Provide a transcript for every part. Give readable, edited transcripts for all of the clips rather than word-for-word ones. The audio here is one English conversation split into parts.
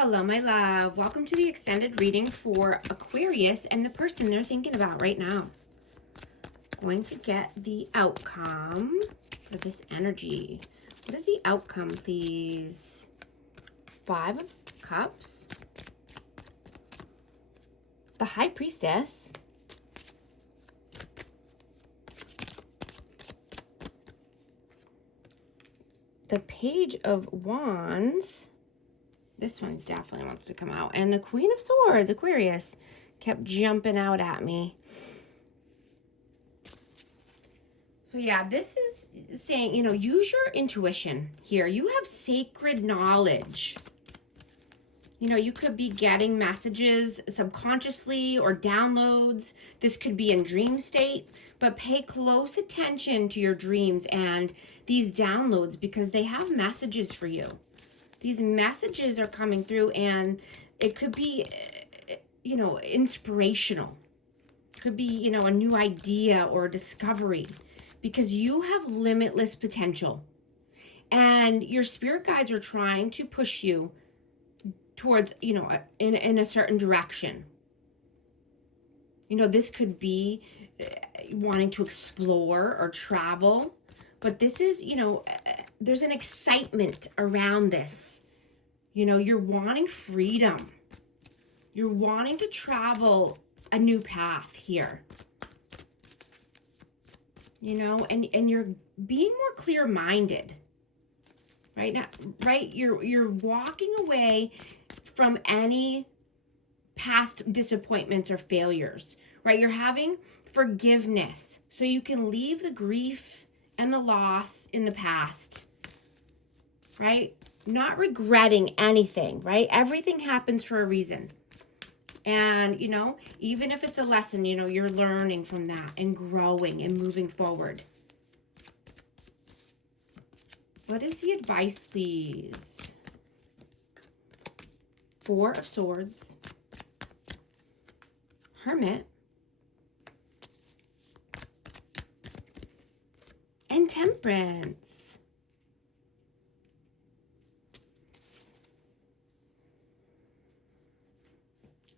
Hello, my love. Welcome to the extended reading for Aquarius and the person they're thinking about right now. Going to get the outcome for this energy. What is the outcome, please? 5 of Cups. The High Priestess. The Page of Wands. This one definitely wants to come out. And the Queen of Swords, Aquarius, kept jumping out at me. So yeah, this is saying, use your intuition here. You have sacred knowledge. You could be getting messages subconsciously or downloads. This could be in dream state, but pay close attention to your dreams and these downloads because they have messages for you. These messages are coming through and it could be, inspirational. It could be, a new idea or a discovery because you have limitless potential. And your spirit guides are trying to push you towards, in a certain direction. This could be wanting to explore or travel. But this is, there's an excitement around this. You're wanting freedom. You're wanting to travel a new path here. And you're being more clear-minded. Right now, right? You're walking away from any past disappointments or failures. Right? You're having forgiveness so you can leave the grief and the loss in the past, right? Not regretting anything, right? Everything happens for a reason. And, even if it's a lesson, you're learning from that and growing and moving forward. What is the advice, please? 4 of Swords. Hermit. And Temperance.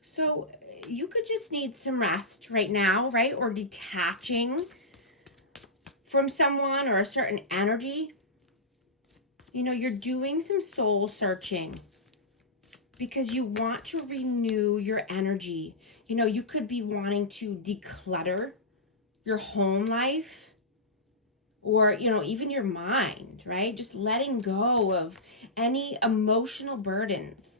So you could just need some rest right now, right? Or detaching from someone or a certain energy. You're doing some soul searching because you want to renew your energy. You could be wanting to declutter your home life. Or, even your mind, right? Just letting go of any emotional burdens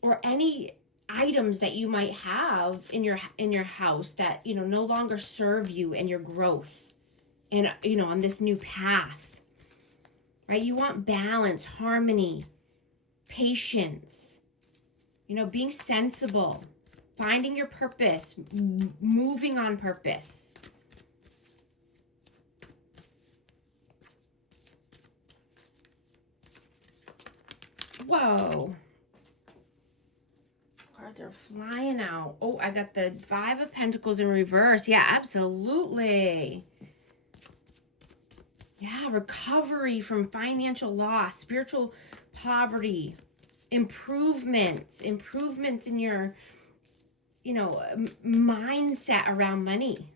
or any items that you might have in your house that, no longer serve you and your growth and, on this new path, right? You want balance, harmony, patience, being sensible, finding your purpose, moving on purpose. Whoa. Cards are flying out. Oh, I got the 5 of Pentacles in reverse. Yeah, absolutely. Yeah, recovery from financial loss, spiritual poverty, improvements in your, mindset around money.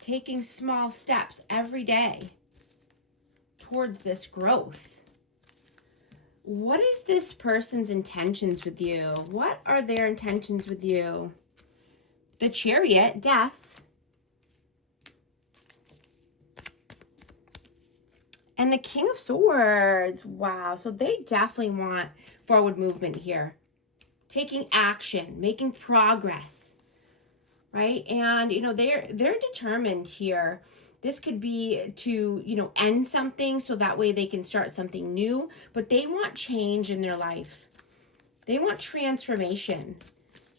Taking small steps every day towards this growth. What is this person's intentions with you? What are their intentions with you? The Chariot, death. And the King of Swords. Wow. So they definitely want forward movement here. Taking action, making progress. Right? And, they're determined here. This could be to, end something so that way they can start something new. But they want change in their life. They want transformation,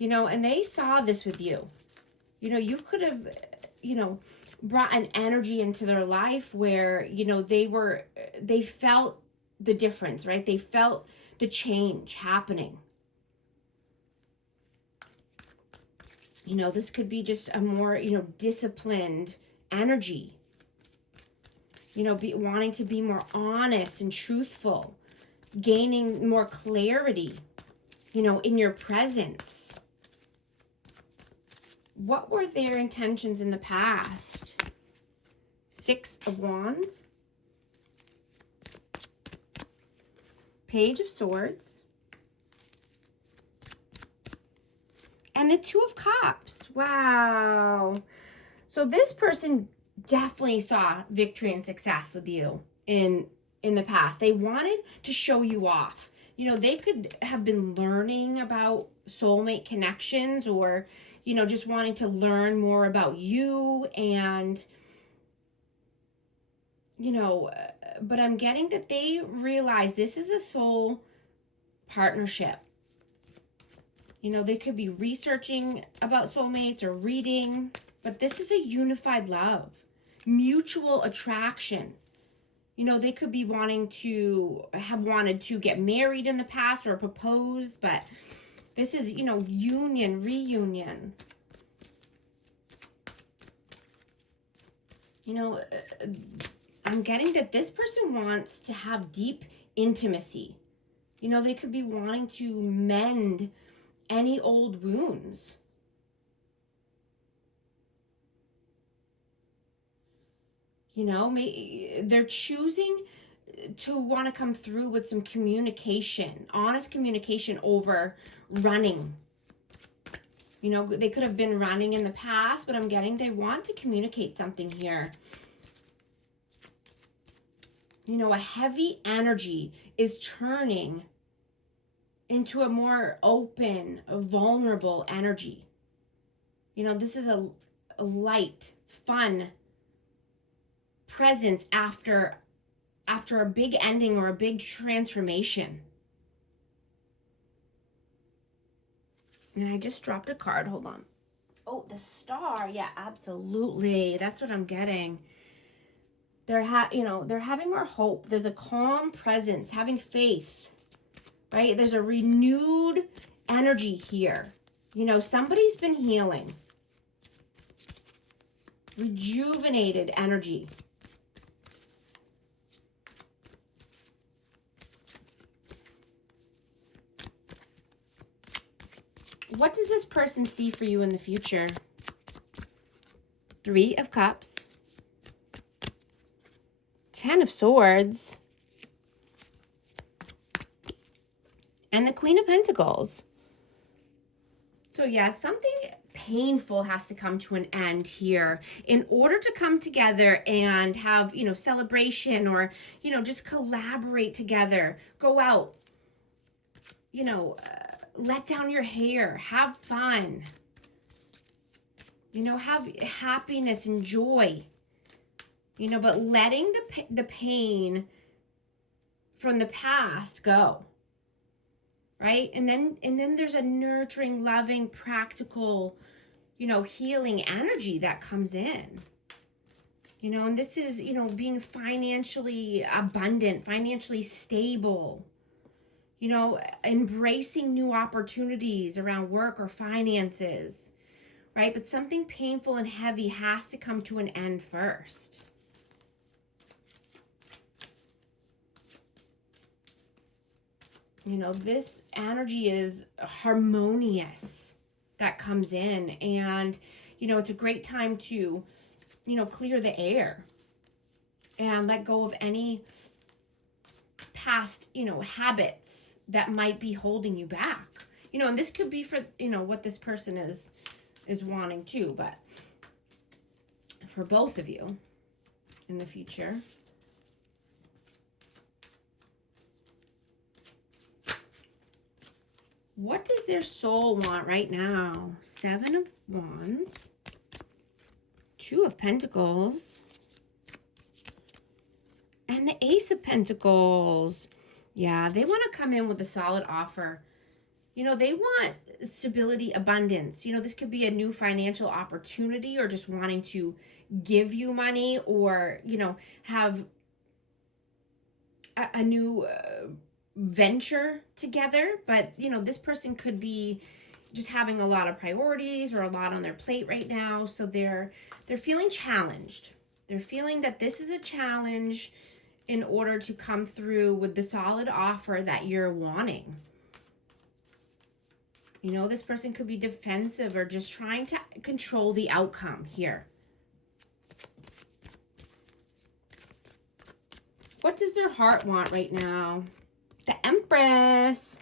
and they saw this with you. You could have, brought an energy into their life where, they felt the difference, right? They felt the change happening. This could be just a more, disciplined energy. Wanting to be more honest and truthful. gaining more clarity, you know, in your presence. What were their intentions in the past? 6 of Wands. Page of Swords. And the 2 of Cups. Wow. So this person definitely saw victory and success with you in the past. They wanted to show you off. You know, they could have been learning about soulmate connections, or, you know, just wanting to learn more about you, and, you know, but I'm getting that they realize this is a soul partnership. You know, they could be researching about soulmates or reading, but this is a unified love, mutual attraction. You know, they could be wanted to get married in the past or proposed, but this is, you know, union, reunion. You know, I'm getting that this person wants to have deep intimacy. You know, they could be wanting to mend any old wounds. You know, they're choosing to want to come through with some communication, honest communication over running. You know, they could have been running in the past, but I'm getting they want to communicate something here. You know, a heavy energy is turning into a more open, vulnerable energy. You know, this is a light, fun presence after a big ending or a big transformation. And I just dropped a card. Hold on. Oh, the Star. Yeah, absolutely. That's what I'm getting. They're having more hope. There's a calm presence, having faith, right? There's a renewed energy here. You know, somebody's been healing. Rejuvenated energy. What does this person see for you in the future? 3 of Cups. 10 of Swords. And the Queen of Pentacles. So yeah, something painful has to come to an end here in order to come together and have, you know, celebration, or, you know, just collaborate together. Go out, you know, let down your hair, have fun, you know, have happiness and joy, you know, but letting the pain from the past go, right? And then there's a nurturing, loving, practical, you know, healing energy that comes in, you know, and this is, you know, being financially abundant, financially stable, you know, embracing new opportunities around work or finances, right? But something painful and heavy has to come to an end first. You know, this energy is harmonious that comes in, and, you know, it's a great time to, you know, clear the air and let go of any past, you know, habits that might be holding you back, you know, and this could be for, you know, what this person is wanting too, but for both of you in the future. What does their soul want right now? 7 of Wands, 2 of Pentacles, and the Ace of Pentacles. Yeah, they want to come in with a solid offer. You know, they want stability, abundance. You know, this could be a new financial opportunity, or just wanting to give you money, or, you know, have a new venture together. But, you know, this person could be just having a lot of priorities or a lot on their plate right now. So they're feeling challenged. They're feeling that this is a challenge, in order to come through with the solid offer that you're wanting. You know, this person could be defensive or just trying to control the outcome here. What does their heart want right now? The Empress.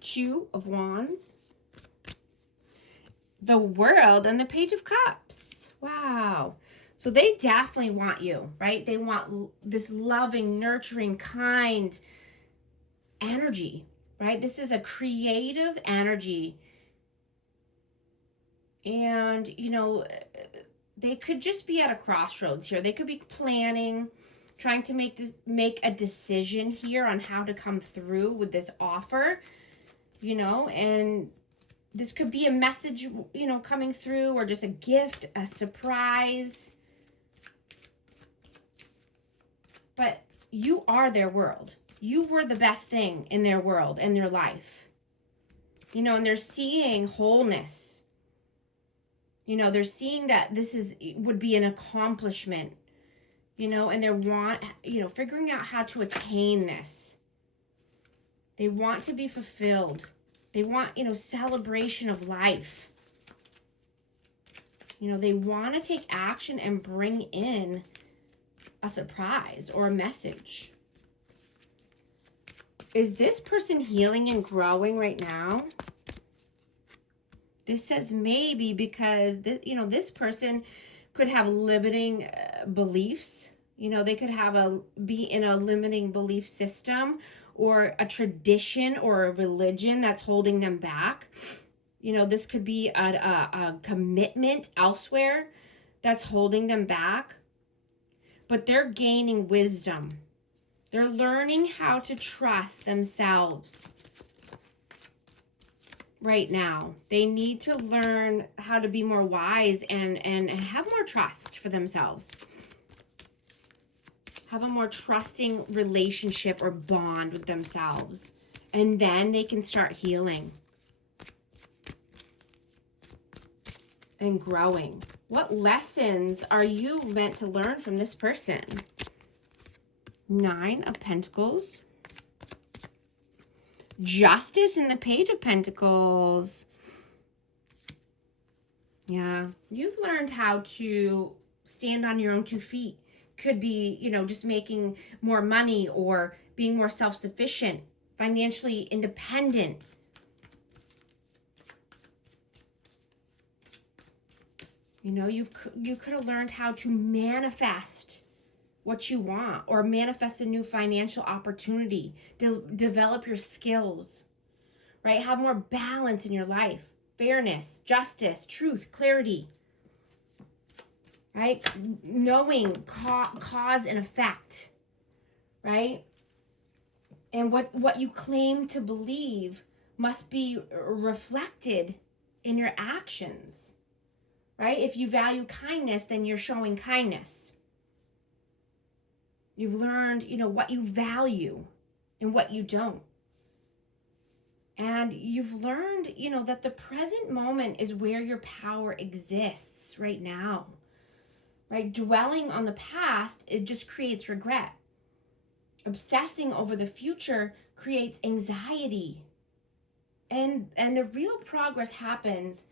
Two of Wands. The World and the Page of Cups. Wow. So they definitely want you, right? They want this loving, nurturing, kind energy, right? This is a creative energy. And, you know, they could just be at a crossroads here. They could be planning, trying to make a decision here on how to come through with this offer, you know, and this could be a message, you know, coming through, or just a gift, a surprise. But you are their world. You were the best thing in their world and their life. You know, and they're seeing wholeness. You know, they're seeing that this would be an accomplishment, you know, and they figuring out how to attain this. They want to be fulfilled. They want, you know, celebration of life. You know, they want to take action and bring in a surprise or a message. Is this person healing and growing right now? This says maybe, because this, you know, this person could have limiting beliefs. You know, they could be in a limiting belief system, or a tradition or a religion that's holding them back. You know, this could be a commitment elsewhere that's holding them back. But they're gaining wisdom. They're learning how to trust themselves right now. They need to learn how to be more wise and have more trust for themselves. Have a more trusting relationship or bond with themselves. And then they can start healing and growing. What lessons are you meant to learn from this person? Nine of Pentacles. Justice and the Page of Pentacles. Yeah, you've learned how to stand on your own 2 feet. Could be, you know, just making more money or being more self-sufficient, financially independent. You know, you could have learned how to manifest what you want, or manifest a new financial opportunity, develop your skills, right? Have more balance in your life, fairness, justice, truth, clarity, right? Knowing cause and effect, right? And what you claim to believe must be reflected in your actions, right? If you value kindness, then you're showing kindness. You've learned, you know, what you value and what you don't. And you've learned, you know, that the present moment is where your power exists right now, right? Dwelling on the past, it just creates regret. Obsessing over the future creates anxiety. And the real progress happens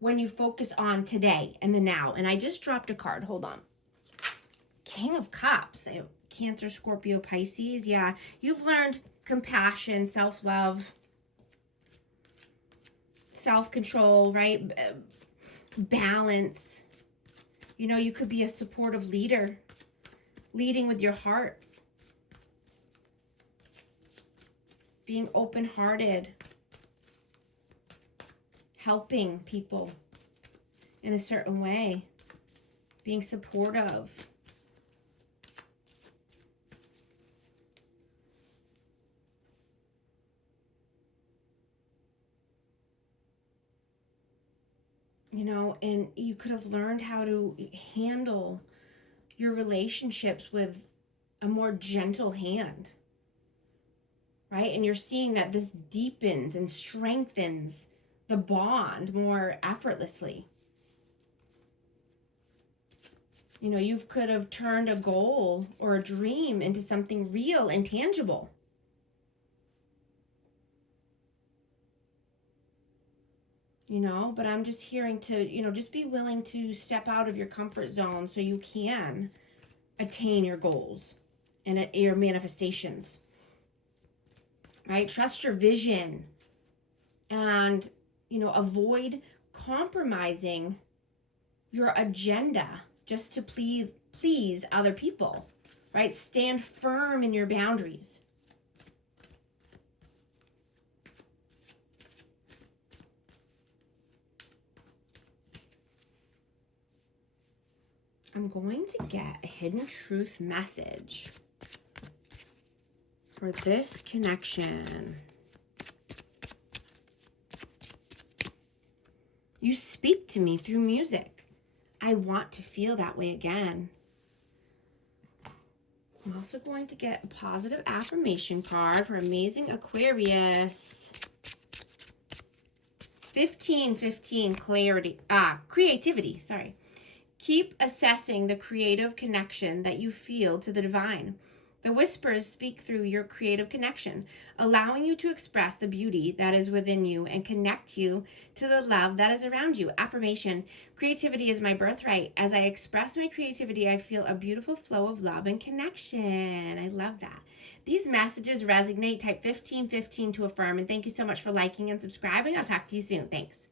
when you focus on today and the now. And I just dropped a card. Hold on. King of Cups. I have Cancer, Scorpio, Pisces. Yeah, you've learned compassion, self-love, self-control, right? Balance. You know, you could be a supportive leader, leading with your heart, being open-hearted, helping people in a certain way, being supportive. You know, and you could have learned how to handle your relationships with a more gentle hand, right? And you're seeing that this deepens and strengthens the bond more effortlessly. You know, you could have turned a goal or a dream into something real and tangible. You know, but I'm just hearing to, you know, just be willing to step out of your comfort zone so you can attain your goals and your manifestations. Right? Trust your vision and, you know, avoid compromising your agenda just to please other people. Right? Stand firm in your boundaries. I'm going to get a hidden truth message for this connection. You speak to me through music. I want to feel that way again. I'm also going to get a positive affirmation card for amazing Aquarius. 1515 creativity, sorry. Keep assessing the creative connection that you feel to the divine. The whispers speak through your creative connection, allowing you to express the beauty that is within you and connect you to the love that is around you. Affirmation: creativity is my birthright. As I express my creativity, I feel a beautiful flow of love and connection. I love that. These messages resonate. Type 1515 to affirm. And thank you so much for liking and subscribing. I'll talk to you soon. Thanks.